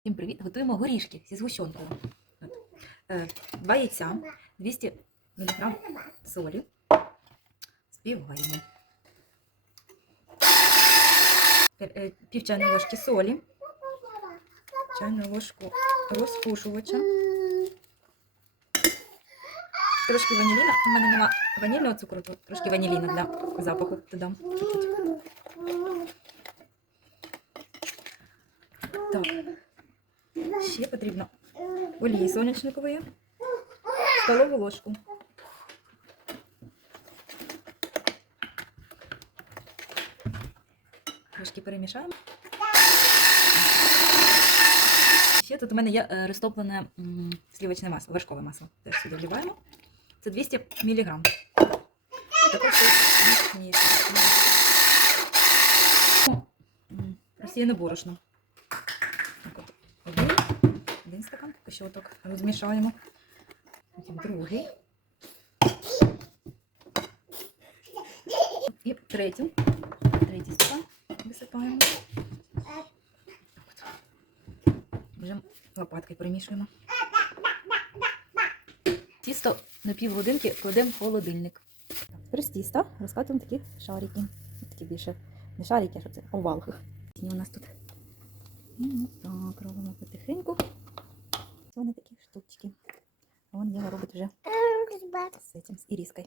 Всім привіт! Готуємо горішки зі згущенкою. Е, Два яйця, 200 мг солі. Співаємо. Тепер, е, Пів чайної ложки солі, чайну ложку розпушувача, трошки ваніліна. У мене нема ванільного цукру, то трошки ваніліна для запаху додам. Так. Ще потрібно олії соняшникової, столову ложку. Трошки перемішаємо. Ще тут у мене є е, розтоплене м, сливочне масло, вершкове масло. Теж сюди вливаємо. Це 200 мг. Також все мішаємо. М, Розсіяне борошно. Отак розмішаємо. Потім другий. І третю. Третій стакан висипаємо. Вже лопаткою перемішуємо. Тісто на півгодинки кладемо в холодильник. Тепер з тіста такі шарики. Такі більше не шарики, а що це овалки. У нас тут. Ну, так, робимо потихеньку. Вони такі штучки. А вон Єва робить вже з цим, з іріскою.